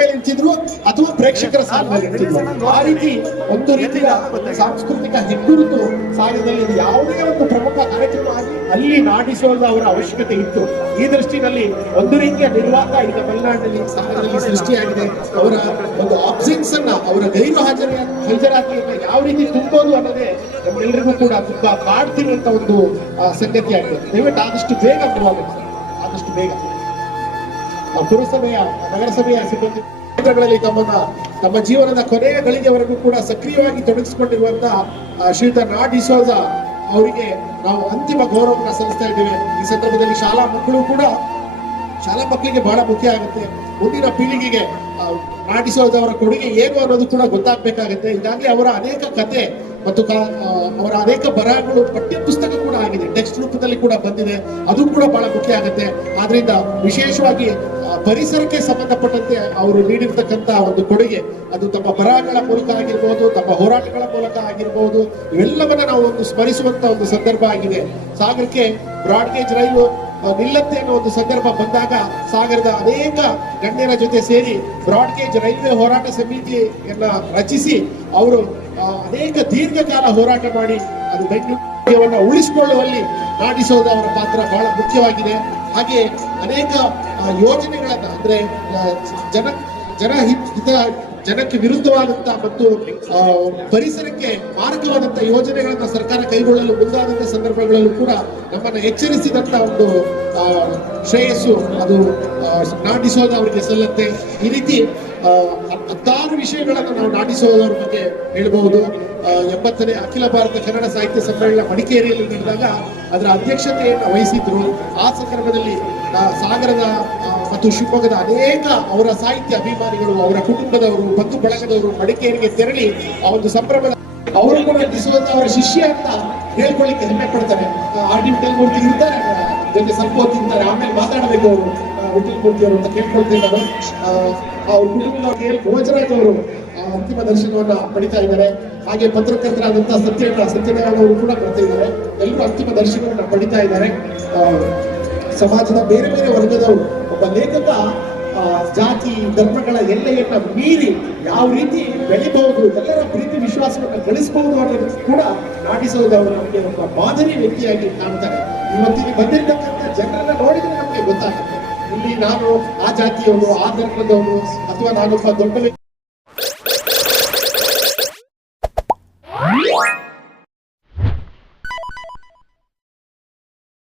ಮೇಲೆ ನಿಂತಿದ್ರು ಅಥವಾ ಪ್ರೇಕ್ಷಕರ ಮೇಲೆ ನಿಂತಿದ್ರು? ಆ ರೀತಿ ಒಂದು ರೀತಿಯ ಸಾಂಸ್ಕೃತಿಕ ಹೆಗ್ಗುರುತು ಇದು. ಯಾವುದೇ ಒಂದು ಪ್ರಮುಖ ಕಾರ್ಯಕ್ರಮ ಆಗಲಿ ಅಲ್ಲಿ ನಾಟಿಸೋದ ಅವರ ಅವಶ್ಯಕತೆ ಇತ್ತು. ಈ ದೃಷ್ಟಿನಲ್ಲಿ ಒಂದು ರೀತಿಯ ನಿರ್ವಾತ ಈಗ ಮಲೆನಾಡಿನಲ್ಲಿ ಸಾಗರದಲ್ಲಿ ಸೃಷ್ಟಿಯಾಗಿದೆ. ಅವರ ಒಂದು ಆಬ್ಸೆನ್ಸ್ ಅನ್ನ ಅವರ ಗೈರು ಹಾಜರಿ ಹಾಜರಾತಿಯನ್ನ ಯಾವ ರೀತಿ ತುಂಬೋದು ಅನ್ನೋದೇ ನಮ್ಮೆಲ್ಲರಿಗೂ ಕೂಡ ತುಂಬಾ ಕಾಡ್ತಿರುವಂತ ಒಂದು ಸಂಗತಿ ಆಗಿದೆ ದಯವಿಟ್ಟು ಆದಷ್ಟು ಬೇಗ ಆದಷ್ಟು ಬೇಗ. ಪುರಸಭೆಯ, ನಗರಸಭೆಯ ಸಿಬ್ಬಂದಿ ಕ್ಷೇತ್ರಗಳಲ್ಲಿ ತಮ್ಮನ್ನ, ತಮ್ಮ ಜೀವನದ ಕೊನೆಯ ಗಳಿಗೆವರೆಗೂ ಕೂಡ ಸಕ್ರಿಯವಾಗಿ ತೊಡಗಿಸಿಕೊಂಡಿರುವಂತಹ ಶ್ರೀಯುತ ನಾ ಡಿಸೋಜ ಅವರಿಗೆ ನಾವು ಅಂತಿಮ ಗೌರವವನ್ನು ಸಲ್ಲಿಸ್ತಾ ಇದ್ದೇವೆ. ಈ ಸಂದರ್ಭದಲ್ಲಿ ಶಾಲಾ ಮಕ್ಕಳು ಕೂಡ ಶಾಲಾ ಮಕ್ಕಳಿಗೆ ಬಹಳ ಮುಖ್ಯ ಆಗುತ್ತೆ. ಮುಂದಿನ ಪೀಳಿಗೆಗೆ ನಾಟಿಸೋದವರ ಕೊಡುಗೆ ಏನು ಅನ್ನೋದು ಕೂಡ ಗೊತ್ತಾಗಬೇಕಾಗುತ್ತೆ. ಈಗಾಗಲೇ ಅವರ ಅನೇಕ ಕತೆ ಮತ್ತು ಅವರ ಅನೇಕ ಬರಹಗಳು ಪಠ್ಯ ಪುಸ್ತಕ ಕೂಡ ಆಗಿದೆ. ಟೆಕ್ಸ್ಟ್ ರೂಪದಲ್ಲಿ ಕೂಡ ಬಂದಿದೆ. ಅದು ಕೂಡ ಬಹಳ ಮುಖ್ಯ ಆಗುತ್ತೆ. ಆದ್ರಿಂದ ವಿಶೇಷವಾಗಿ ಪರಿಸರಕ್ಕೆ ಸಂಬಂಧಪಟ್ಟಂತೆ ಅವರು ನೀಡಿರ್ತಕ್ಕಂತ ಒಂದು ಕೊಡುಗೆ, ಅದು ತಮ್ಮ ಬರಹಗಳ ಮೂಲಕ ಆಗಿರ್ಬೋದು, ತಮ್ಮ ಹೋರಾಟಗಳ ಮೂಲಕ ಆಗಿರ್ಬೋದು, ಇವೆಲ್ಲವನ್ನ ನಾವು ಒಂದು ಸ್ಮರಿಸುವಂತ ಒಂದು ಸಂದರ್ಭ ಆಗಿದೆ. ಸಾಗರಕ್ಕೆ ಬ್ರಾಡ್ಗೇಜ್ ರೈಲು ನಿಲ್ಲತ್ತೆ ಅನ್ನೋ ಒಂದು ಸಂದರ್ಭ ಬಂದಾಗ ಸಾಗರದ ಅನೇಕ ಗಣ್ಯರ ಜೊತೆ ಸೇರಿ ಬ್ರಾಡ್ಗೇಜ್ ರೈಲ್ವೆ ಹೋರಾಟ ಸಮಿತಿಯನ್ನ ರಚಿಸಿ ಅವರು ಅನೇಕ ದೀರ್ಘಕಾಲ ಹೋರಾಟ ಮಾಡಿ ಅದು ಬೆಂಗಳೂರು ಉಳಿಸಿಕೊಳ್ಳುವಲ್ಲಿ ನಾಟಿಸೋದು ಅವರ ಪಾತ್ರ ಬಹಳ ಮುಖ್ಯವಾಗಿದೆ. ಹಾಗೆ ಅನೇಕ ಯೋಜನೆಗಳನ್ನ ಅಂದ್ರೆ ಜನ ಜನ ಹಿತ ಜನಕ್ಕೆ ವಿರುದ್ಧವಾದಂತ ಮತ್ತು ಪರಿಸರಕ್ಕೆ ಮಾರಕವಾದಂತ ಯೋಜನೆಗಳನ್ನ ಸರ್ಕಾರ ಕೈಗೊಳ್ಳಲು ಮುಂದಾದಂತಹ ಸಂದರ್ಭಗಳಲ್ಲೂ ಕೂಡ ನಮ್ಮನ್ನ ಎಚ್ಚರಿಸಿದಂತ ಒಂದು ಶ್ರೇಯಸ್ಸು ಅದು ನಾಟಿಸೋದ ಅವರಿಗೆ ಸಲ್ಲತ್ತೆ. ಈ ರೀತಿ ಹತ್ತಾರು ವಿಷಯಗಳನ್ನು ನಾವು ನಾಟಿಸೋದವ್ರ ಬಗ್ಗೆ ಹೇಳ್ಬಹುದು. ಎಂಬತ್ತನೇ ಅಖಿಲ ಭಾರತ ಕನ್ನಡ ಸಾಹಿತ್ಯ ಸಮ್ಮೇಳನ ಮಡಿಕೇರಿಯಲ್ಲಿ ನಡೆದಾಗ ಅದರ ಅಧ್ಯಕ್ಷತೆಯನ್ನು ವಹಿಸಿದ್ರು. ಆ ಸಂದರ್ಭದಲ್ಲಿ ಸಾಗರದ ಮತ್ತು ಶಿವಮೊಗ್ಗದ ಅನೇಕ ಅವರ ಸಾಹಿತ್ಯ ಅಭಿಮಾನಿಗಳು, ಅವರ ಕುಟುಂಬದವರು, ಬಂಧು ಬಳಗದವರು ಮಡಿಕೇರಿಗೆ ತೆರಳಿ ಆ ಒಂದು ಸಂಭ್ರಮದ ಅವರು ಕೂಡ ಡಿಸೋದ ಅವರ ಶಿಷ್ಯ ಅಂತ ಹೇಳ್ಕೊಳ್ಳಿಕ್ಕೆ ಹೆಮ್ಮೆ ಪಡ್ತಾರೆ. ಆರ್ ಡಿ ವಿಠಲ್ ಮೂರ್ತಿ ಇರ್ತಾರೆ, ಜೊತೆ ಸ್ವಲ್ಪ ಹೊತ್ತಿರ್ತಾರೆ ಆಮೇಲೆ ಮಾತಾಡಬೇಕು ಅವರು. ವಿಠಲ್ ಮೂರ್ತಿ ಅವರು ಅಂತ ಕೇಳ್ಕೊಳ್ತಿದ್ದಾರೆ ಅವ್ರ ಕುಟುಂಬದವ್ರಿಗೆ ಭೋಜರಾಜ್ ಅವರು. ಅಂತಿಮ ದರ್ಶನವನ್ನ ಪಡಿತಾ ಇದ್ದಾರೆ. ಹಾಗೆ ಪತ್ರಕರ್ತರಾದಂತಹ ಸತ್ಯ ಸತ್ಯನಾರಾಯಣ ಅವರು ಕೂಡ ಬರ್ತಾ ಇದ್ದಾರೆ. ಎಲ್ಲರೂ ಅಂತಿಮ ದರ್ಶನವನ್ನ ಪಡಿತಾ ಇದ್ದಾರೆ. ಸಮಾಜದ ಬೇರೆ ಬೇರೆ ವರ್ಗದವರು, ಒಬ್ಬ ಲೇಖಕ ಜಾತಿ, ಧರ್ಮಗಳ ಎಲ್ಲೆಯನ್ನ ಮೀರಿ ಯಾವ ರೀತಿ ಬೆಳಿಬಹುದು, ಎಲ್ಲರ ಪ್ರೀತಿ, ವಿಶ್ವಾಸವನ್ನು ಗಳಿಸಬಹುದು ಅನ್ನೋದು ಕೂಡ ನಾಟಿಸುವುದು ಅವರು ನಮಗೆ ಒಬ್ಬ ಮಾದರಿ ವ್ಯಕ್ತಿಯಾಗಿ ಕಾಣ್ತಾರೆ. ಇವತ್ತಿಗೆ ಬಂದಿರತಕ್ಕಂಥ ಜನರನ್ನ ನೋಡಿದ್ರೆ ನಮಗೆ ಗೊತ್ತಾಗುತ್ತೆ. ಇಲ್ಲಿ ನಾನು ಆ ಜಾತಿಯವನು, ಆ ಧರ್ಮದವನು, ಅಥವಾ ನಾನೊಬ್ಬ ದೊಡ್ಡ What?